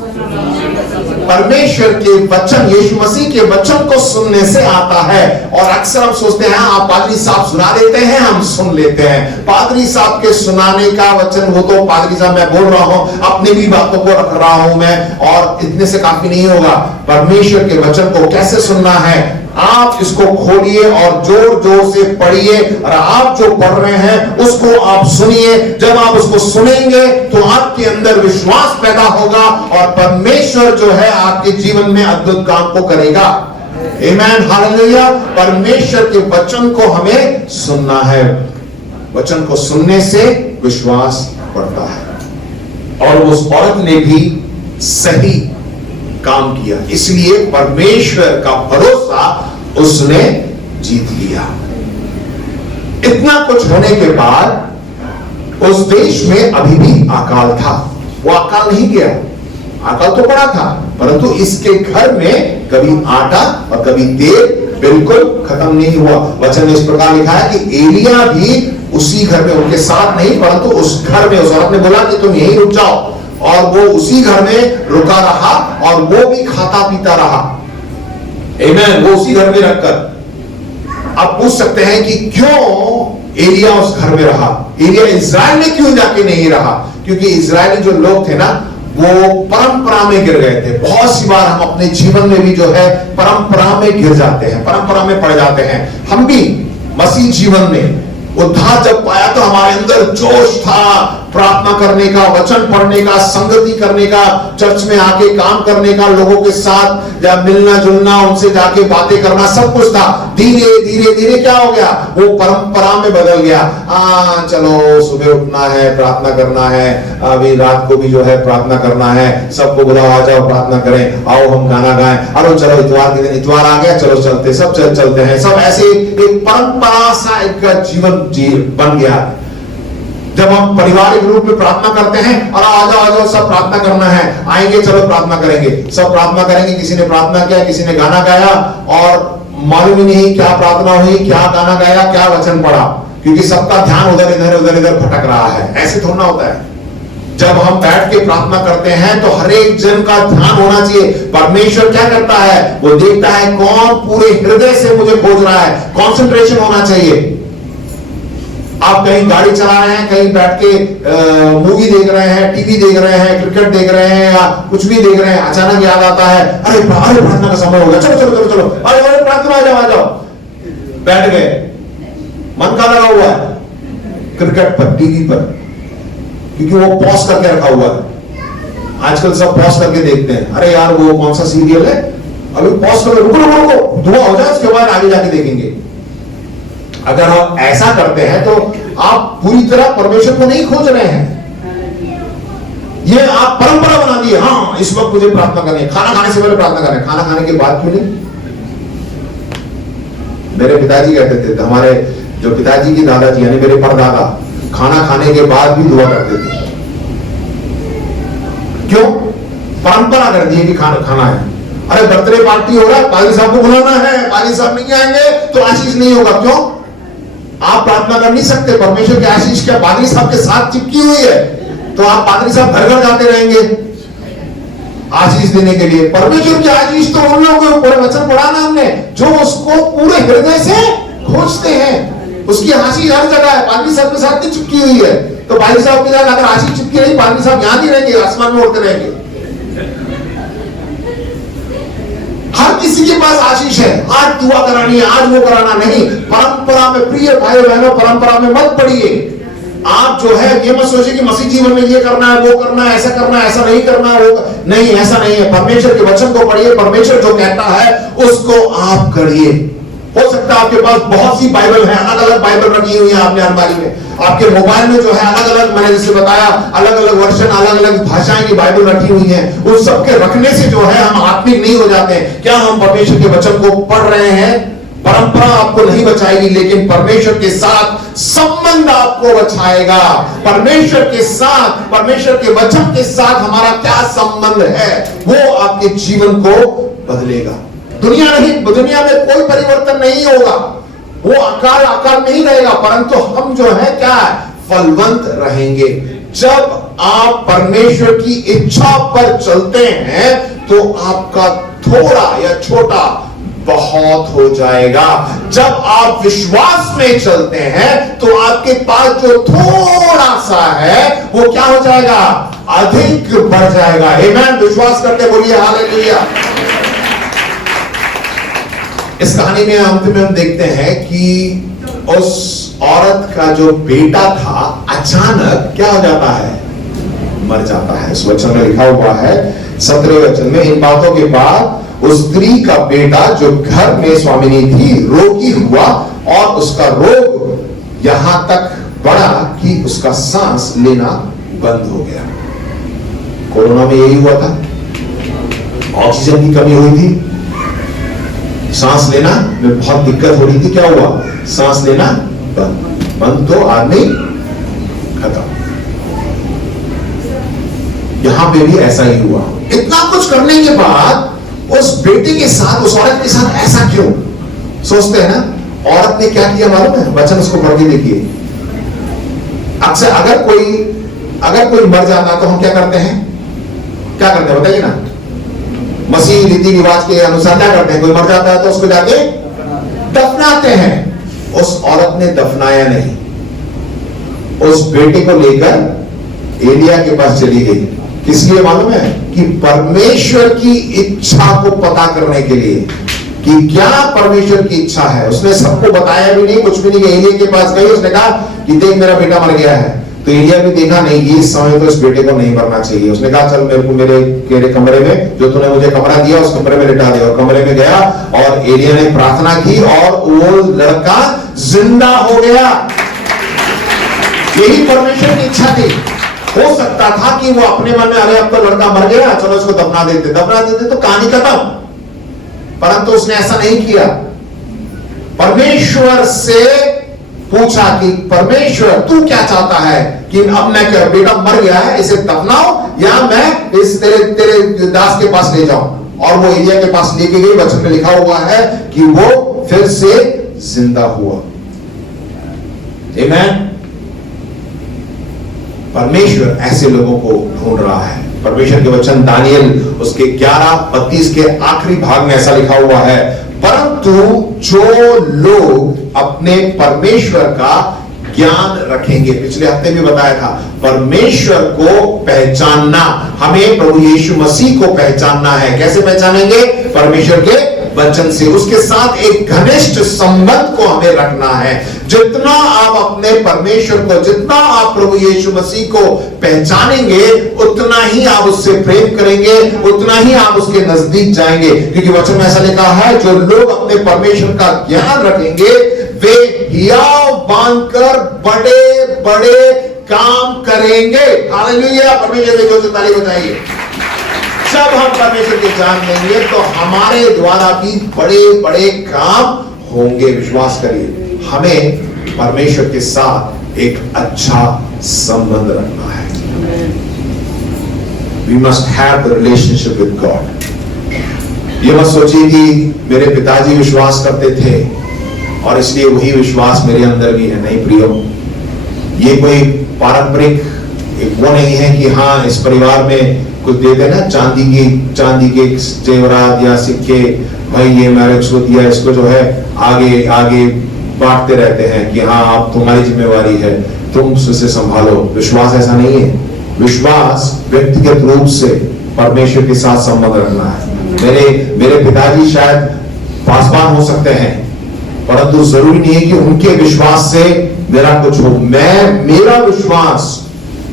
परमेश्वर के वचन, यीशु मसीह के वचन को सुनने से आता है। और अक्सर हम सोचते हैं आप पादरी साहब सुना देते हैं, हम सुन लेते हैं। पादरी साहब के सुनाने का वचन, वो तो पादरी साहब मैं बोल रहा हूं, अपनी भी बातों को रख रहा हूं मैं, और इतने से काफी नहीं होगा। परमेश्वर के वचन को कैसे सुनना है? आप इसको खोलिए और जोर जोर से पढ़िए, और आप जो पढ़ रहे हैं उसको आप सुनिए। जब आप उसको सुनेंगे तो आपके अंदर विश्वास पैदा होगा और परमेश्वर जो है आपके जीवन में अद्भुत काम को करेगा। आमीन, हालेलुया। परमेश्वर के वचन को हमें सुनना है, वचन को सुनने से विश्वास बढ़ता है। और उस औरत ने भी सही काम किया, इसलिए परमेश्वर का भरोसा उसने जीत लिया। इतना कुछ होने के बाद उस देश में अभी भी अकाल था। वो अकाल नहीं गया, अकाल तो पड़ा था, परंतु इसके घर में कभी आटा और कभी तेल बिल्कुल खत्म नहीं हुआ। वचन में इस प्रकार लिखा है कि एलिया भी उसी घर में, उनके साथ नहीं परंतु उस घर में, उस औरत ने बोला कि तुम यहीं रुक जाओ, और वो उसी घर में रुका रहा और वो भी खाता पीता रहा। आमीन, वो उसी घर में रखकर। आप पूछ सकते हैं कि क्यों एलिया उस घर में रहा, एलिया इजराइल में क्यों जाके नहीं रहा? क्योंकि इजरायली जो लोग थे ना, वो परंपरा में गिर गए थे। बहुत सी बार हम अपने जीवन में भी जो है परंपरा में गिर जाते हैं, परंपरा में पड़ जाते हैं। हम भी मसीह जीवन में उद्धार जब पाया तो हमारे अंदर जोश था प्रार्थना करने का, वचन पढ़ने का, संगति करने का, चर्च में आके काम करने का, लोगों के साथ या मिलना जुलना, उनसे जाके बातें करना, सब कुछ था। धीरे धीरे धीरे क्या हो गया? वो परंपरा में बदल गया। चलो सुबह उठना है, प्रार्थना करना है, अभी रात को भी जो है प्रार्थना करना है, सबको बुलाओ, आ जाओ प्रार्थना करें, आओ हम गाना गाएं, अरे चलो इतवार के दिन, इतवार आ गया, चलो चलते, सब चलते हैं। सब ऐसे एक परंपरा सा एक जीवन बन गया। जब हम पारिवारिक रूप में प्रार्थना करते हैं, और आ जाओ सब प्रार्थना करना है, आएंगे चलो प्रार्थना करेंगे, सब प्रार्थना करेंगे। किसी ने प्रार्थना किया, किसी ने गाना गाया, और मालूम ही नहीं क्या प्रार्थना हुई, क्या गाना गाया, क्या वचन पढ़ा, क्योंकि सबका ध्यान उधर इधर भटक रहा है। ऐसे थोड़ा होता है। जब हम बैठ के प्रार्थना करते हैं तो हर एक जन का ध्यान होना चाहिए। परमेश्वर क्या करता है? वो देखता है कौन पूरे हृदय से मुझे खोज रहा है। कॉन्सेंट्रेशन होना चाहिए। आप कहीं गाड़ी चला रहे हैं, कहीं बैठ के मूवी देख रहे हैं, टीवी देख रहे हैं, क्रिकेट देख रहे हैं, या कुछ भी देख रहे हैं, अचानक याद आता है, अरे प्रार्थना का समय हो गया, चलो चलो चलो चलो, अरे प्रार्थना आ जाओ, बैठ गए, मन का लगा हुआ है क्रिकेट पर, टीवी पर, क्योंकि वो पॉज करके रखा हुआ है। आजकल सब पॉज करके देखते हैं, अरे यार वो कौन सा सीरियल है, अभी पॉज करके रुको, दुआ हो जाए, उसके बाद आगे जाके देखेंगे। अगर आप ऐसा करते हैं तो आप पूरी तरह परमेश्वर को नहीं खोज रहे हैं। ये आप परंपरा बना दी है। हाँ, इस वक्त मुझे प्रार्थना करनी है, खाना खाने से पहले प्रार्थना करनी है, खाना खाने के बाद क्यों नहीं? मेरे पिताजी कहते थे, हमारे जो पिताजी की दादाजी यानी मेरे परदादा खाना खाने के बाद भी दुआ करते थे। क्यों? परंपरा कर दी है कि खाना है। अरे बर्थडे पार्टी हो रहा है, पादरी साहब को बुलाना है, पादरी साहब नहीं आएंगे तो आशीष नहीं होगा। क्यों? आप प्रार्थना कर नहीं सकते, परमेश्वर की आशीष क्या पादरी साहब के साथ चिपकी हुई है? तो आप पादरी साहब घर घर जाते रहेंगे आशीष देने के लिए। परमेश्वर की आशीष तो उन लोगों को, पूरे वचन पढ़ा ना हमने, जो उसको पूरे हृदय से खोजते हैं। उसकी आशीष हर जगह है, पादरी साहब के साथ नहीं चिपकी हुई है। तो पादरी साहब के साथ अगर आशीष चिपकी रही, पादरी साहब यहां नहीं रहेंगे, आसमान में उड़ते रहेंगे। हर किसी के पास आशीष है, आज दुआ करानी है, आज वो कराना नहीं। परंपरा में, प्रिय भाई बहनों, परंपरा में मत पड़िए। आप जो है ये मत सोचिए कि मसीह जीवन में ये करना है, वो करना है, ऐसा करना है, ऐसा नहीं करना है, वो नहीं, ऐसा नहीं है। परमेश्वर के वचन को पढ़िए, परमेश्वर जो कहता है उसको आप करिए। हो सकता है आपके पास बहुत सी बाइबल है, अलग अलग बाइबल रखी हुई है आपने अलमारी में, आपके मोबाइल में जो है अलग अलग, मैंने जैसे बताया, अलग अलग वर्षन, अलग अलग भाषाएं की बाइबल रखी हुई है। उन सबके रखने से जो है हम आत्मिक नहीं हो जाते हैं। क्या हम परमेश्वर के वचन को पढ़ रहे हैं? परंपरा आपको नहीं बचाएगी, लेकिन परमेश्वर के साथ संबंध आपको बचाएगा। परमेश्वर के साथ, परमेश्वर के वचन के साथ हमारा क्या संबंध है, वो आपके जीवन को बदलेगा। दुनिया में कोई परिवर्तन नहीं होगा, वो आकार नहीं रहेगा, परंतु हम जो है क्या है, फलवंत रहेंगे। जब आप परमेश्वर की इच्छा पर चलते हैं तो आपका थोड़ा या छोटा बहुत हो जाएगा। जब आप विश्वास में चलते हैं तो आपके पास जो थोड़ा सा है वो क्या हो जाएगा, अधिक बढ़ जाएगा। आमीन। विश्वास करके बोलिए हालेलुया। इस कहानी में अंत में हम देखते हैं कि उस औरत का जो बेटा था अचानक क्या हो जाता है, मर जाता है। इस वचन में लिखा हुआ है 17वें वचन में, इन बातों के बाद उस स्त्री का बेटा जो घर में स्वामिनी थी रोगी हुआ और उसका रोग यहां तक बढ़ा कि उसका सांस लेना बंद हो गया। कोरोना में यही हुआ था, ऑक्सीजन की कमी हुई थी, सांस लेना में बहुत दिक्कत हो रही थी। क्या हुआ, सांस लेना बंद तो आदमी खत्म। यहां पे भी ऐसा ही हुआ। इतना कुछ करने के बाद उस बेटे के साथ, उस औरत के साथ ऐसा क्यों? सोचते हैं ना, औरत ने क्या किया मालूम है? वचन उसको पढ़ के देखिए। अक्सर अगर कोई मर जाता है तो हम क्या करते हैं, बताइए ना, मसीह रीति रिवाज के अनुसार क्या करते हैं? कोई मर जाता है तो उसको जाके दफनाते हैं। उस औरत ने दफनाया नहीं, उस बेटे को लेकर एलिया के पास चली गई। किस लिए मालूम है? कि परमेश्वर की इच्छा को पता करने के लिए, कि क्या परमेश्वर की इच्छा है। उसने सबको बताया भी नहीं, कुछ भी नहीं। एलिया के पास गई, उसने कहा कि देख मेरा बेटा मर गया है। तो एलिया भी देखा नहीं कि इस समय तो इस बेटे को नहीं मरना चाहिए। उसने कहा चल मेरे को मेरे कमरे में, जो तूने मुझे कमरा दिया उस कमरे में लिटा दे। और कमरे में गया और एलिया ने प्रार्थना की और वो लड़का जिंदा हो गया। यही परमेश्वर की इच्छा थी। हो सकता था कि वो अपने मन में, अरे अब तो लड़का मर गया, चलो इसको दफना देते तो कहानी खत्म। परंतु उसने ऐसा नहीं किया। परमेश्वर से पूछा कि परमेश्वर तू क्या चाहता है, कि अब मैं क्या, बेटा मर गया है, इसे दफनाओ या मैं इस तेरे दास के पास ले जाऊं। और वो एलिया के पास लेके गई। वचन में लिखा हुआ है कि वो फिर से जिंदा हुआ। आमीन। परमेश्वर ऐसे लोगों को ढूंढ रहा है। परमेश्वर के वचन दानियल उसके 11:32 के आखिरी भाग में ऐसा लिखा हुआ है, परंतु जो लोग अपने परमेश्वर का ज्ञान रखेंगे। पिछले हफ्ते भी बताया था, परमेश्वर को पहचानना, हमें प्रभु यीशु मसीह को पहचानना है। कैसे पहचानेंगे? परमेश्वर के वचन से। उसके साथ एक घनिष्ठ संबंध को हमें रखना है। जितना आप अपने परमेश्वर को, जितना आप प्रभु यीशु मसीह को पहचानेंगे, उतना ही आप उससे प्रेम करेंगे, उतना ही आप उसके नजदीक जाएंगे। क्योंकि वचन में ऐसा लिखा है, जो लोग अपने परमेश्वर का ज्ञान रखेंगे वे हियाव बांधकर बड़े बड़े काम करेंगे। हालेलुया। परमेश्वर के जोर से ताली बजाइए। जब हम परमेश्वर के जान लेंगे तो हमारे द्वारा भी बड़े बड़े काम होंगे। विश्वास करिए, हमें परमेश्वर के साथ एक अच्छा संबंध रखना है। We must have the relationship with God। ये मत सोचिए कि मेरे पिताजी विश्वास करते थे और इसलिए वही विश्वास मेरे अंदर भी है। नहीं प्रियो, ये कोई पारंपरिक वो नहीं है कि हाँ इस परिवार में कुछ देते ना, चांदी के जेवरात या सिक्के, भाई ये मैरिज को दिया, इसको जो है आगे आगे बांटते रहते हैं कि हाँ आप, तुम्हारी जिम्मेवारी है, तुम उसे संभालो। विश्वास ऐसा नहीं है। विश्वास व्यक्तिगत रूप से परमेश्वर के साथ संबंध रखना है। मेरे पिताजी शायद पासवान हो सकते हैं, परंतु जरूरी नहीं है कि उनके विश्वास से मेरा कुछ हो। मेरा विश्वास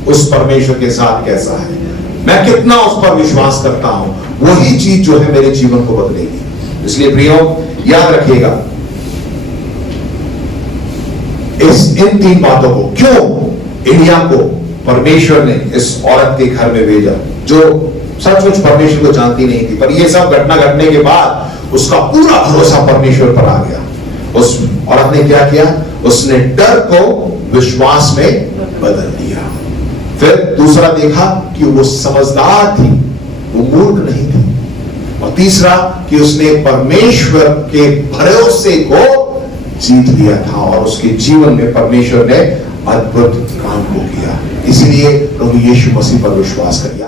उस परमेश्वर के साथ कैसा है, मैं कितना उस पर विश्वास करता हूं, वही चीज जो है मेरे जीवन को बदलेगी। इसलिए प्रियो, याद रखिएगा इन 3 बातों को। क्यों एलिया को परमेश्वर ने इस औरत के घर में भेजा, जो सचमुच परमेश्वर को जानती नहीं थी, पर यह सब घटना घटने के बाद उसका पूरा भरोसा परमेश्वर पर आ गया। उस औरत ने क्या किया? उसने डर को विश्वास में बदल दिया। फिर दूसरा देखा कि वो समझदार थी, वो मूर्ख नहीं थी। और तीसरा कि उसने परमेश्वर के भरोसे को जीत लिया था और उसके जीवन में परमेश्वर ने अद्भुत काम को किया। इसीलिए प्रभु यीशु मसीह पर विश्वास करिए।